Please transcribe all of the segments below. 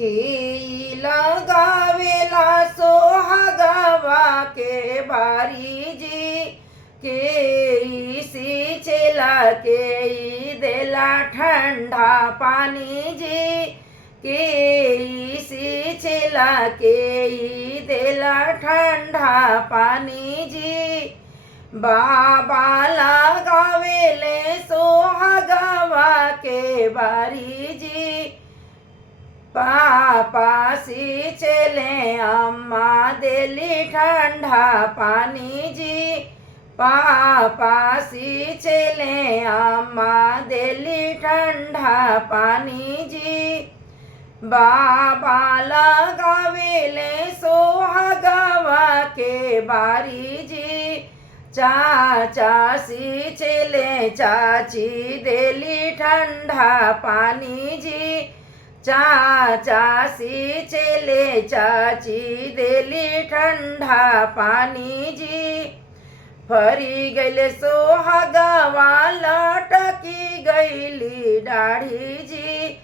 के लगावेला सोहागवा के बारी जी के सींचेला के देला ठंडा पानी जी के सींचेला के देला ठंडा पानी जी। बाबा लगावेले सोहागवा के बारी जी पापा सींचेले अम्मा देली ठंडा पानी जी पापा सींचेले अम्मा देली ठंडा पानी जी। बाबा लगावेले सोहागवा के बारी जी चाचा सींचेले चाची देली ठंडा पानी जी चाचा सींचेले चाची देली ठंडा पानी जी। फरी गईले सोहागवा लटकी गईली दाढ़ी जी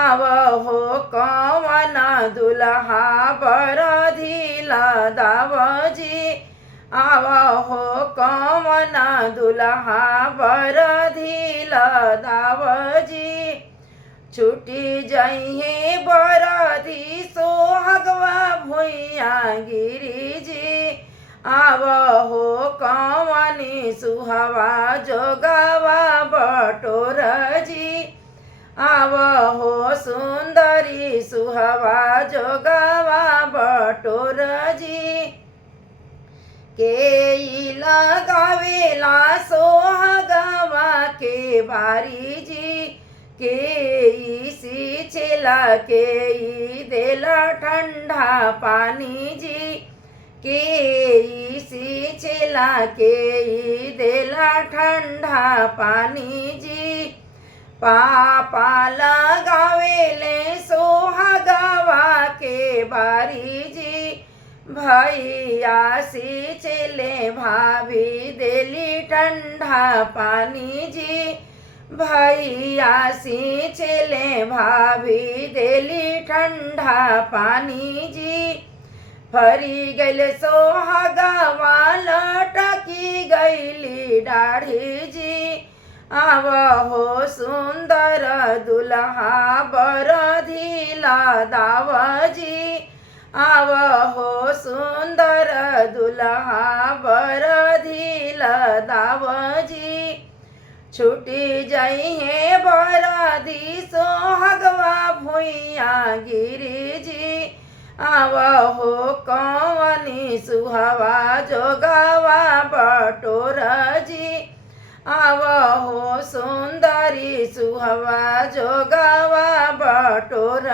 आव हो कवन दुल्हा बरधिला दावजी आव हो कवन दुल्हा बरधिला दावजी। छुटी जइहे बरधी सोहागवा भुइया गिरी जी आव हो कवनी सुहवा जोगवा बटोर जी आव हो सुंदरी सुहवा जोगवा बटोर जी। के लगावेला सोहागवा के बारी जी के सींचेला के देला ठंडा पानी जी के सींचेला के देला ठंडा पानी जी। पापा लगावेले सोहागवा के बारी जी भैया सींचेले भाभी देली ठंडा पानी जी भैया सींचेले भाभी देली ठंडा पानी जी। फरी गईले सोहागवा लटकी गईली दाढ़ी जी आव हो सुंदर दुल्हा बरधिला दावजी आव हो सुंदर दुल्हा बरधिला दावजी। छुटी जइहे बरधी सोहागवा भुइया गिरी जी आव हो कवनी सुहवा जोगवा बटोर जी आव हो सुंदरी सुहवा जोगवा बटोर